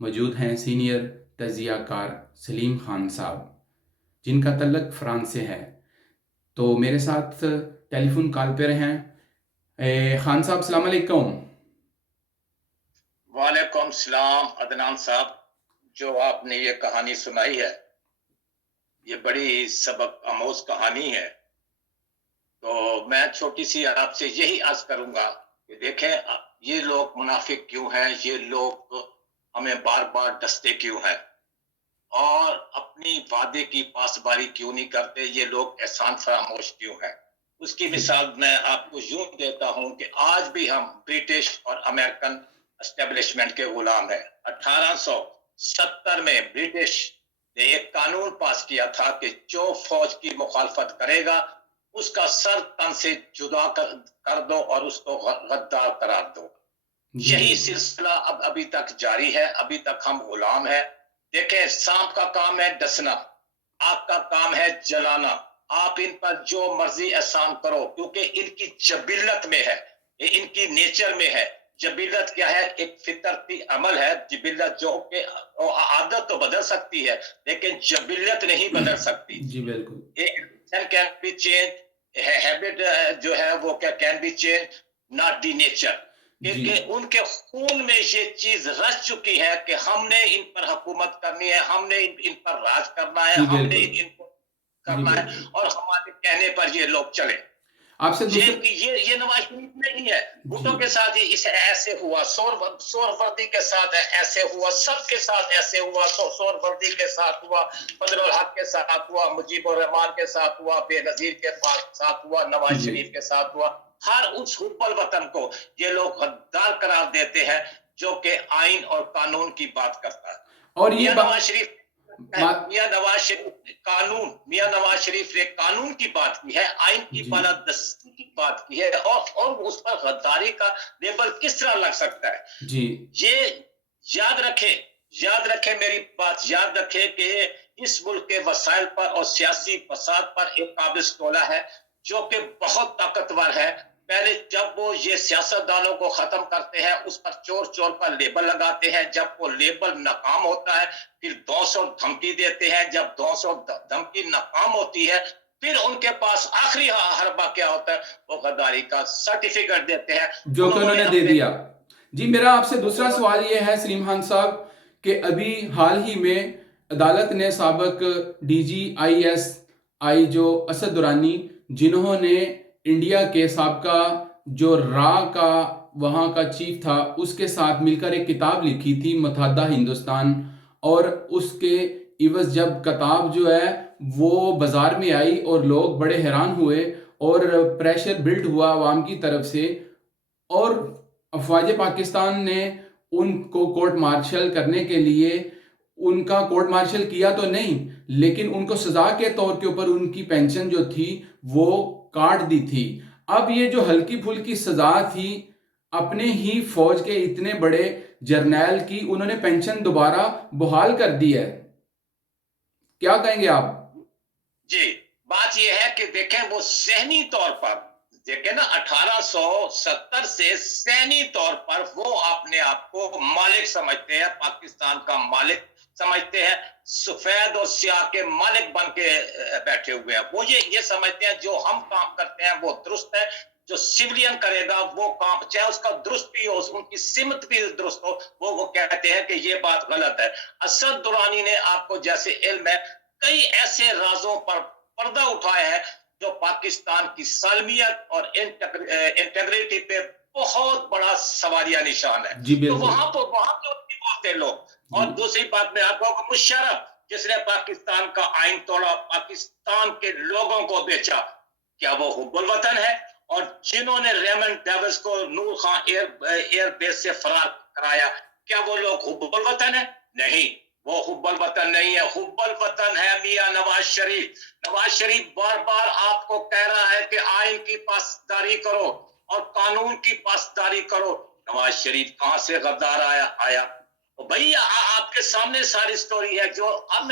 موجود ہیں سینئر تجزیہ کار سلیم خان صاحب، جن کا تعلق فرانس سے ہے. تو میرے ساتھ ٹیلی فون کال پہ رہے ہیں. خان صاحب السلام علیکم. وعلیکم السلام عدنان صاحب. جو آپ نے یہ کہانی سنائی ہے یہ بڑی سبق آموز کہانی ہے. تو میں چھوٹی سی آپ سے یہی عرض کروں گا کہ دیکھیں یہ لوگ منافق کیوں ہیں، یہ لوگ ہمیں بار بار ڈستے کیوں ہیں اور اپنی وعدے کی پاسباری کیوں نہیں کرتے، یہ لوگ احسان فراموش کیوں ہیں. اس کی مثال میں آپ کو یوں دیتا ہوں کہ آج بھی ہم برٹش اور امریکن اسٹیبلشمنٹ کے غلام ہیں. 1870 میں برٹش نے ایک قانون پاس کیا تھا کہ جو فوج کی مخالفت کرے گا اس کا سر تن سے جدا کر دو اور اس کو غدار قرار دو. یہی سلسلہ اب ابھی تک جاری ہے، ابھی تک ہم غلام ہیں. دیکھیں سانپ کا کام ہے ڈسنا، آگ کا کام ہے جلانا. آپ ان پر جو مرضی احسان کرو کیونکہ ان کی جبلت میں ہے، ان کی نیچر میں ہے. جبلت کیا ہے؟ ایک فطرتی عمل ہے. جبلت جو کہ عادت تو بدل سکتی ہے لیکن جبلت نہیں بدل سکتی. جی بالکل. can be changed, habit جو ہے وہ can be changed, not the nature. کیونکہ ان کے خون میں یہ چیز رچ چکی ہے کہ ہم نے ان پر حکومت کرنی ہے، ہم نے ان پر راج کرنا ہے، ہم نے ان کو کرنا ہے اور ہمارے کہنے پر یہ لوگ چلے. آپ سے یہ نواز شریف نہیں ہے. بھٹو کے ساتھ ہی اسے ایسے ہوا، سور وردی کے ساتھ ایسے ہوا، سب کے ساتھ ایسے ہوا. سور وردی کے ساتھ ہوا، فضل الحق کے ساتھ ہوا، مجیب الرحمان کے ساتھ ہوا، بے نظیر کے ساتھ ہوا، نواز شریف کے ساتھ ہوا. ہر اس حب الوطن کو یہ لوگ غدار قرار دیتے ہیں جو کہ آئین اور قانون کی بات کرتا ہے. اور یہ نواز شریف میاں نواز شریف نے قانون کی بات کی ہے، آئین کی بالادستی کی بات کی ہے اور اس پر غداری کا لیبل کس طرح لگ سکتا ہے. جی یہ یاد رکھے میری بات یاد رکھے کہ اس ملک کے وسائل پر اور سیاسی فساد پر ایک قابض ٹولہ ہے جو کہ بہت طاقتور ہے. پہلے جب وہ یہ سیاستدانوں کو ختم کرتے ہیں اس پر چور پر لیبل لگاتے ہیں، جب وہ لیبل ناکام ہوتا ہے پھر 200 دھمکی دیتے ہیں، جب 200 دھمکی ناکام ہوتی ہے پھر ان کے پاس آخری حربہ کیا ہوتا ہے، وہ غداری کا سرٹیفکیٹ دیتے ہیں جو کہ انہوں نے دے دیا. جی میرا آپ سے دوسرا سوال یہ ہے سلیم خان صاحب کہ ابھی حال ہی میں عدالت نے سابق D G I S I جو اسد درانی، جنہوں نے انڈیا کے سابقہ جو را کا وہاں کا چیف تھا، اس کے ساتھ مل کر ایک کتاب لکھی تھی متحدہ ہندوستان، اور اس کے عوض جب کتاب جو ہے وہ بازار میں آئی اور لوگ بڑے حیران ہوئے اور پریشر بلڈ ہوا عوام کی طرف سے، اور افواج پاکستان نے ان کو کورٹ مارشل کرنے کے لیے ان کا کورٹ مارشل کیا تو نہیں، لیکن ان کو سزا کے طور کے اوپر ان کی پینشن جو تھی وہ کاٹ دی تھی. اب یہ جو ہلکی پھلکی سزا تھی اپنے ہی فوج کے اتنے بڑے جرنیل کی، انہوں نے پینشن دوبارہ بحال کر دی ہے. کیا کہیں گے آپ؟ جی بات یہ ہے کہ دیکھیں وہ ذہنی طور پر دیکھیں نا 1870 سے ذہنی طور پر وہ اپنے آپ کو مالک سمجھتے ہیں، پاکستان کا مالک سمجھتے ہیں، سفید اور سیاہ کے مالک بن کے بیٹھے ہوئے ہیں. وہ یہ سمجھتے ہیں جو ہم کام کرتے ہیں وہ درست ہے، جو سیولین کرے گا وہ کام چاہے اس کا درست بھی ہو، ان کی سمت بھی درست ہو، وہ کہتے ہیں کہ یہ بات غلط ہے. اسد درانی نے آپ کو جیسے علم ہے کئی ایسے رازوں پر پردہ اٹھایا ہے جو پاکستان کی سالمیت اور انٹیگریٹی پہ بہت بڑا سوالیہ نشان ہے. تو وہاں تو بولتے لوگ. اور دوسری بات میں آپ کو مشرف جس نے پاکستان کا آئین توڑا، پاکستان کے لوگوں کو بیچا، کیا وہ حب الوطن ہے؟ اور جنہوں نے ریمنڈ ڈیوس کو نور خان ایئر بیس سے فرار کرایا، کیا وہ لوگ حب الوطن ہے؟ نہیں، وہ حب الوطن نہیں ہے. حب الوطن ہے میاں نواز شریف. نواز شریف بار بار آپ کو کہہ رہا ہے کہ آئین کی پاسداری کرو اور قانون کی پاسداری کرو. نواز شریف کہاں سے غدار آیا؟ بھائی آپ کے سامنے ساری سٹوری ہے. جو اب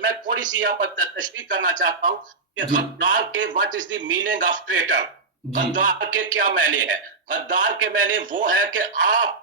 میں تھوڑی سی یہاں پر تشریح کرنا چاہتا ہوں کہ غدار کے what is the meaning of ٹریٹر. غدار کے کیا معنی ہے؟ غدار کے معنی وہ ہے کہ آپ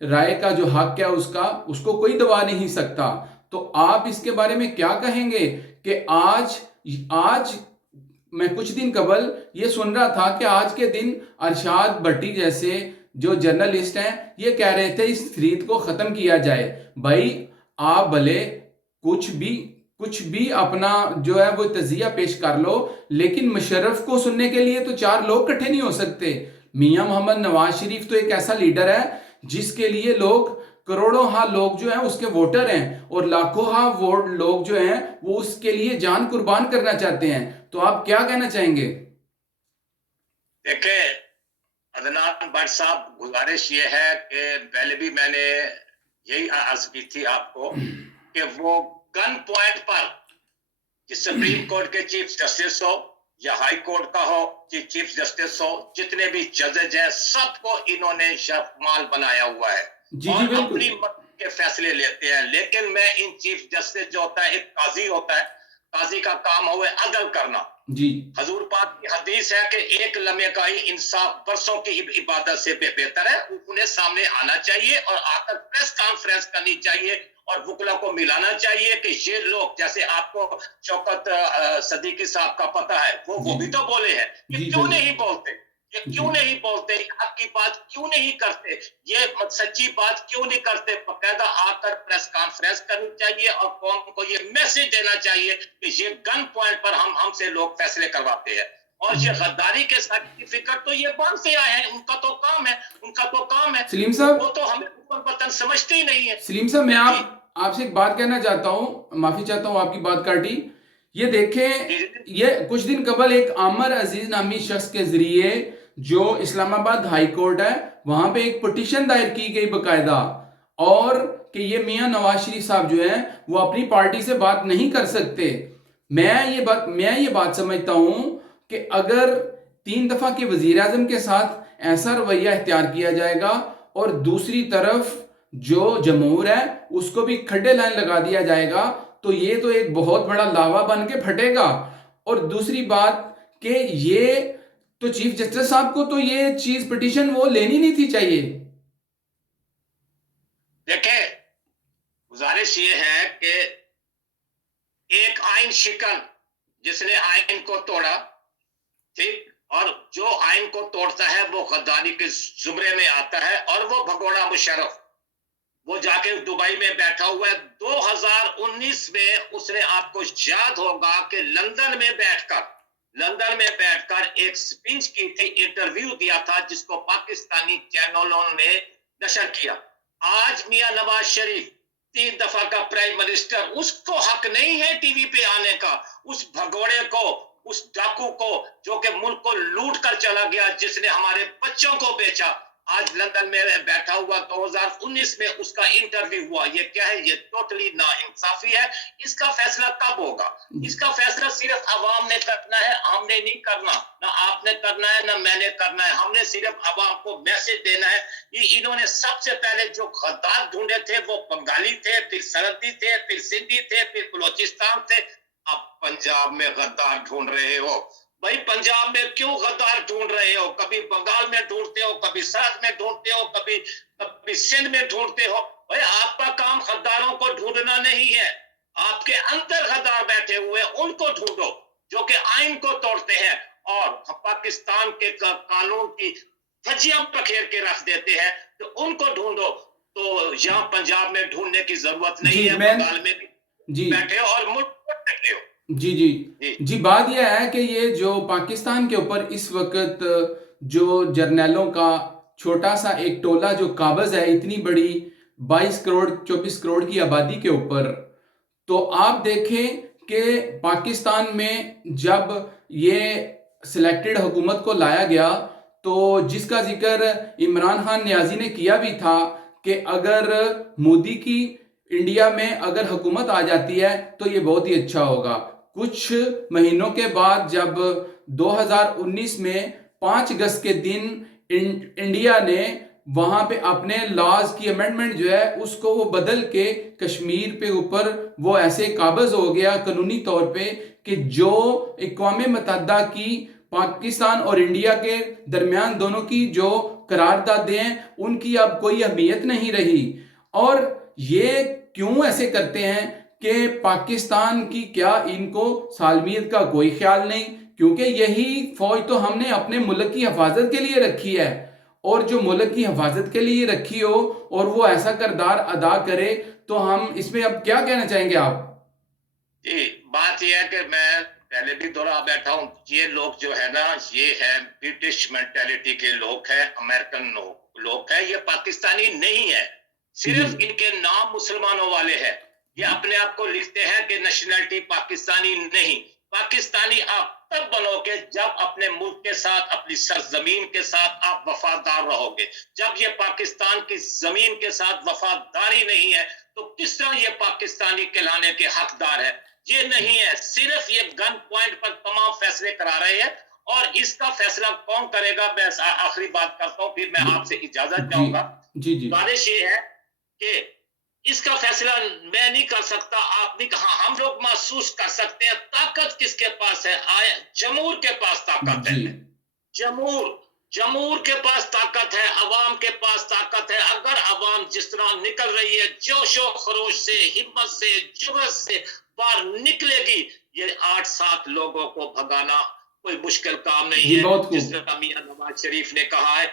رائے کا جو حق ہے اس کو کوئی دبا نہیں سکتا. تو آپ اس کے بارے میں کیا کہیں گے کہ آج میں کچھ دن قبل یہ سن رہا تھا کہ آج کے دن ارشاد بھٹی جیسے جو جرنلسٹ ہیں یہ کہہ رہے تھے اس تھریڈ کو ختم کیا جائے. بھائی آپ بھلے کچھ بھی اپنا جو ہے وہ تجزیہ پیش کر لو، لیکن مشرف کو سننے کے لیے تو 4 لوگ اکٹھے نہیں ہو سکتے. میاں محمد نواز شریف تو ایک ایسا لیڈر ہے جس کے لیے کروڑوں ہاں لوگ جو ہیں اس کے ووٹر ہیں، اور لاکھوں ہاں لوگ جو ہیں وہ اس کے لیے جان قربان کرنا چاہتے ہیں. تو آپ کیا کہنا چاہیں گے؟ دیکھیں عدنان بٹ صاحب، گزارش یہ ہے کہ پہلے بھی میں نے یہی عرض کی تھی آپ کو کہ وہ گن پوائنٹ پر سپریم کورٹ کے چیف جسٹس ہو یا ہائی کورٹ کا ہو چیف جسٹس ہو، جتنے بھی ججز ہیں سب کو انہوں نے شرمال بنایا ہوا ہے اور اپنی مرضی کے فیصلے لیتے ہیں. لیکن میں ان چیف جسٹس جو ہوتا ہے، ایک قاضی ہوتا ہے، قاضی کا کام ہوا عدل کرنا. حضور پاک کی حدیث ہے کہ ایک لمحے کا ہی انصاف برسوں کی عبادت سے بہتر ہے. انہیں سامنے آنا چاہیے اور آ کر پریس کانفرنس کرنی چاہیے اور وکلا کو ملانا چاہیے کہ یہ لوگ، جیسے آپ کو شوکت صدیقی صاحب کا پتہ ہے، وہ بھی تو بولے ہیں کہ کیوں نہیں بولتے، کیوں نہیں بولتے، حق کی بات کیوں نہیں کرتے، یہ سچی بات کیوں نہیں کرتے. باقاعدہ آ کر پریس کانفرنس کرنی چاہیے اور قوم کو یہ میسج دینا چاہیے کہ یہ گن پوائنٹ پر ہم سے لوگ فیصلے کرواتے ہیں. اور یہ غداری کے سرٹیفکیٹ تو یہ بانگ سے آئے ہیں، ان کا تو کام ہے سلیم صاحب، وہ تو ہمیں اوپر بطن سمجھتے ہی نہیں ہے. سلیم صاحب میں آپ سے ایک بات کہنا چاہتا ہوں، معافی چاہتا ہوں آپ کی بات کاٹی. یہ دیکھیں، یہ کچھ دن قبل ایک عامر عزیز نامی شخص کے ذریعے جو اسلام آباد ہائی کورٹ ہے وہاں پہ ایک پٹیشن دائر کی گئی باقاعدہ، اور کہ یہ میاں نواز شریف صاحب جو ہیں وہ اپنی پارٹی سے بات نہیں کر سکتے. میں یہ بات سمجھتا ہوں کہ اگر 3 دفعہ کے وزیر اعظم کے ساتھ ایسا رویہ اختیار کیا جائے گا اور دوسری طرف جو جمہور ہے اس کو بھی کھڈے لائن لگا دیا جائے گا تو یہ تو ایک بہت بڑا لاوا بن کے پھٹے گا. اور دوسری بات کہ یہ تو چیف جسٹس صاحب کو تو یہ چیز پٹیشن وہ لینی نہیں تھی چاہیے. دیکھیں گزارش یہ ہے کہ ایک آئین شکن جس نے آئین کو توڑا، ٹھیک، اور جو آئین کو توڑتا ہے وہ غداری کے زمرے میں آتا ہے، اور وہ بھگوڑا مشرف وہ جا کے دبئی میں بیٹھا ہوا ہے. 2019 میں اس نے، آپ کو یاد ہوگا کہ لندن میں بیٹھ کر ایک سپیچ کی تھی، انٹرویو دیا تھا جس کو پاکستانی چینلوں نے نشر کیا. آج میاں نواز شریف 3 دفعہ کا پرائم منسٹر، اس کو حق نہیں ہے ٹی وی پہ آنے کا. اس بھگوڑے کو، اس ڈاکو کو جو کہ ملک کو لوٹ کر چلا گیا، جس نے ہمارے بچوں کو بیچا، آج لندن میں بیٹھا ہوا. 2019 میں اس کا انٹرویو ہوا. یہ کیا ہے؟ یہ ٹوٹلی نا انصافی ہے. اس کا فیصلہ کب ہوگا؟ اس کا فیصلہ صرف عوام نے کرنا ہے، ہم نے نہیں کرنا، نہ آپ نے کرنا ہے نہ میں نے کرنا ہے. ہم نے صرف عوام کو میسج دینا ہے. انہوں نے سب سے پہلے جو غدار ڈھونڈے تھے وہ بنگالی تھے، پھر سرحدی تھے، پھر سندھی تھے، پھر بلوچستان تھے. اب پنجاب میں غدار ڈھونڈ رہے ہو. بھائی پنجاب میں کیوں غدار ڈھونڈ رہے ہو؟ کبھی بنگال میں ڈھونڈتے ہو، کبھی سرحد میں ڈھونڈتے ہو، کبھی سندھ میں ڈھونڈتے ہو. بھائی آپ کا کام غداروں کو ڈھونڈنا نہیں ہے. آپ کے اندر غدار بیٹھے ہوئے ان کو ڈھونڈو جو کہ آئین کو توڑتے ہیں اور پاکستان کے قانون کی دھجیاں پکھیر کے رکھ دیتے ہیں. تو ان کو ڈھونڈو. تو یہاں پنجاب میں ڈھونڈنے کی ضرورت نہیں ہے، بنگال میں بھی بیٹھے ہو اور ملک کو بیٹھے ہو. جی بات یہ ہے کہ یہ جو پاکستان کے اوپر اس وقت جو جرنیلوں کا چھوٹا سا ایک ٹولہ جو قابض ہے اتنی بڑی 22 کروڑ 24 کروڑ کی آبادی کے اوپر، تو آپ دیکھیں کہ پاکستان میں جب یہ سلیکٹڈ حکومت کو لایا گیا تو جس کا ذکر عمران خان نیازی نے کیا بھی تھا کہ اگر مودی کی انڈیا میں اگر حکومت آ جاتی ہے تو یہ بہت ہی اچھا ہوگا. کچھ مہینوں کے بعد جب 2019 میں 5 اگست کے دن انڈیا نے وہاں پہ اپنے لاز کی امینڈمنٹ جو ہے اس کو وہ بدل کے کشمیر پہ اوپر وہ ایسے قابض ہو گیا قانونی طور پہ کہ جو اقوام متحدہ کی پاکستان اور انڈیا کے درمیان دونوں کی جو قراردادیں ہیں ان کی اب کوئی اہمیت نہیں رہی. اور یہ کیوں ایسے کرتے ہیں کہ پاکستان کی کیا ان کو سالمیت کا کوئی خیال نہیں؟ کیونکہ یہی فوج تو ہم نے اپنے ملک کی حفاظت کے لیے رکھی ہے، اور جو ملک کی حفاظت کے لیے رکھی ہو اور وہ ایسا کردار ادا کرے تو ہم اس میں اب کیا کہنا چاہیں گے آپ؟ جی، بات یہ ہے کہ میں پہلے بھی دورہ بیٹھا ہوں، یہ لوگ جو ہے نا یہ ہے برٹش مینٹیلٹی کے لوگ ہیں، امریکن لوگ ہیں، یہ پاکستانی نہیں ہے، صرف ان کے نام مسلمانوں والے ہیں. یہ اپنے آپ کو لکھتے ہیں کہ نیشنلٹی پاکستانی نہیں. پاکستانی آپ تب بنو گے جب اپنے ملک کے ساتھ، اپنی سرزمین کے ساتھ آپ وفادار رہو گے. جب یہ پاکستان کی زمین کے ساتھ وفاداری نہیں ہے تو کس طرح یہ پاکستانی کہلانے کے حقدار ہے؟ یہ نہیں ہے. صرف یہ گن پوائنٹ پر تمام فیصلے کرا رہے ہیں، اور اس کا فیصلہ کون کرے گا؟ میں آخری بات کرتا ہوں، پھر میں آپ سے اجازت چاہوں گا. گزارش یہ ہے کہ اس کا فیصلہ میں نہیں کر سکتا، آپ نہیں کہا. ہم لوگ محسوس کر سکتے ہیں طاقت کس کے پاس ہے. جمہور کے پاس طاقت ہے، جمہور کے پاس طاقت ہے، عوام کے پاس طاقت ہے. اگر عوام جس طرح نکل رہی ہے، جوش و خروش سے، ہمت سے، جرأت سے باہر نکلے گی، یہ 8-7 لوگوں کو بھگانا کوئی مشکل کام نہیں ہے. جس طرح میاں نواز شریف نے کہا ہے،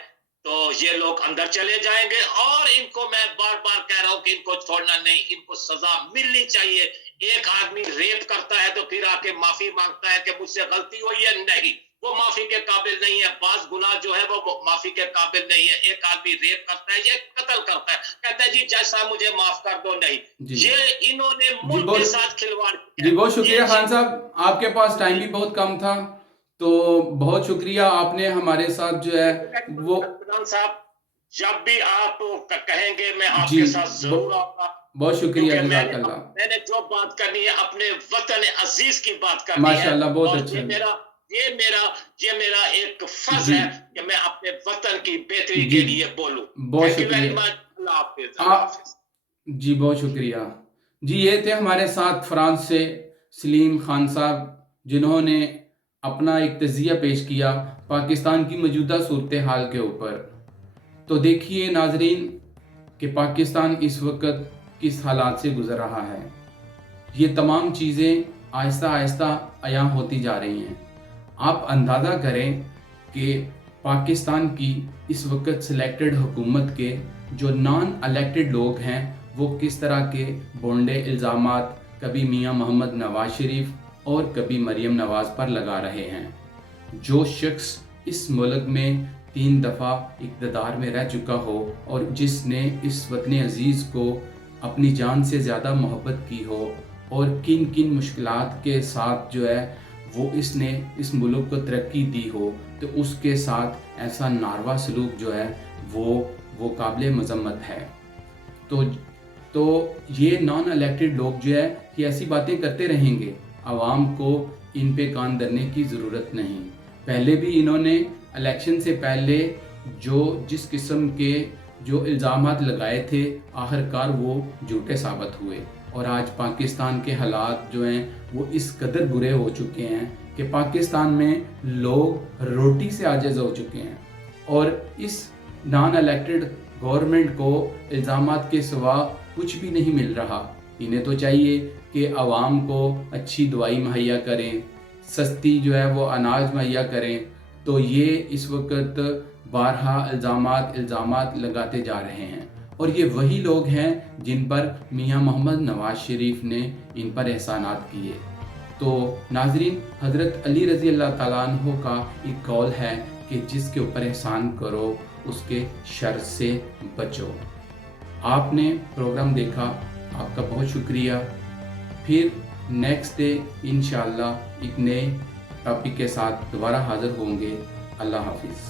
تو یہ لوگ اندر چلے جائیں گے. اور ان کو میں بار بار کہہ رہا ہوں کہ ان کو چھوڑنا نہیں، ان کو سزا ملنی چاہیے. ایک آدمی ریپ کرتا ہے تو پھر آ کے معافی مانگتا ہے کہ مجھ سے غلطی ہوئی ہے، نہیں، وہ معافی کے قابل نہیں ہے. بعض گناہ جو ہے وہ معافی کے قابل نہیں ہے. ایک آدمی ریپ کرتا ہے، یہ قتل کرتا ہے، کہتا ہے جی جیسا مجھے معاف کر دو، نہیں. یہ انہوں نے ملک کے ساتھ کھلواڑ کیا. جی بہت شکریہ خان صاحب، آپ کے پاس ٹائم بھی بہت کم تھا، تو بہت شکریہ آپ نے ہمارے ساتھ جو ہے وہ صاحب جب بھی آپ کہیں گے میں آپ کے ساتھ ضرور آؤں گا. بہت شکریہ، جزاک اللہ. میں نے جو بات کرنی ہے اپنے وطن عزیز کی بات کرنی ہے، ماشاءاللہ بہت اچھا. یہ میرا ایک فرض ہے کہ میں اپنے وطن کی بہتری کے لیے بولوں. بہت شکریہ. اللہ حافظ. جی بہت شکریہ. جی یہ تھے ہمارے ساتھ فرانس سے سلیم خان صاحب، جنہوں نے اپنا ایک تجزیہ پیش کیا پاکستان کی موجودہ صورتحال کے اوپر. تو دیکھیے ناظرین کہ پاکستان اس وقت کس حالات سے گزر رہا ہے. یہ تمام چیزیں آہستہ آہستہ عیاں ہوتی جا رہی ہیں. آپ اندازہ کریں کہ پاکستان کی اس وقت سلیکٹڈ حکومت کے جو نان الیکٹڈ لوگ ہیں وہ کس طرح کے بونڈے الزامات کبھی میاں محمد نواز شریف اور کبھی مریم نواز پر لگا رہے ہیں. جو شخص اس ملک میں 3 دفعہ اقتدار میں رہ چکا ہو اور جس نے اس وطن عزیز کو اپنی جان سے زیادہ محبت کی ہو، اور کن کن مشکلات کے ساتھ جو ہے وہ اس نے اس ملک کو ترقی دی ہو، تو اس کے ساتھ ایسا ناروا سلوک جو ہے وہ قابل مذمت ہے. تو یہ نان الیکٹڈ لوگ جو ہے یہ ایسی باتیں کرتے رہیں گے. عوام کو ان پہ کان دھرنے کی ضرورت نہیں. پہلے بھی انہوں نے الیکشن سے پہلے جس قسم کے جو الزامات لگائے تھے آخرکار وہ جھوٹے ثابت ہوئے. اور آج پاکستان کے حالات جو ہیں وہ اس قدر برے ہو چکے ہیں کہ پاکستان میں لوگ روٹی سے عاجز ہو چکے ہیں. اور اس نان الیکٹڈ گورنمنٹ کو الزامات کے سوا کچھ بھی نہیں مل رہا. انہیں تو چاہیے کہ عوام کو اچھی دوائی مہیا کریں، سستی جو ہے وہ اناج مہیا کریں. تو یہ اس وقت بارہا الزامات لگاتے جا رہے ہیں. اور یہ وہی لوگ ہیں جن پر میاں محمد نواز شریف نے ان پر احسانات کیے. تو ناظرین، حضرت علی رضی اللہ تعالیٰ عنہ کا ایک قول ہے کہ جس کے اوپر احسان کرو اس کے شر سے بچو. آپ نے پروگرام دیکھا، آپ کا بہت شکریہ. پھر نیکسٹ ڈے انشاءاللہ ایک نئے ٹاپک کے ساتھ دوبارہ حاضر ہوں گے. اللہ حافظ.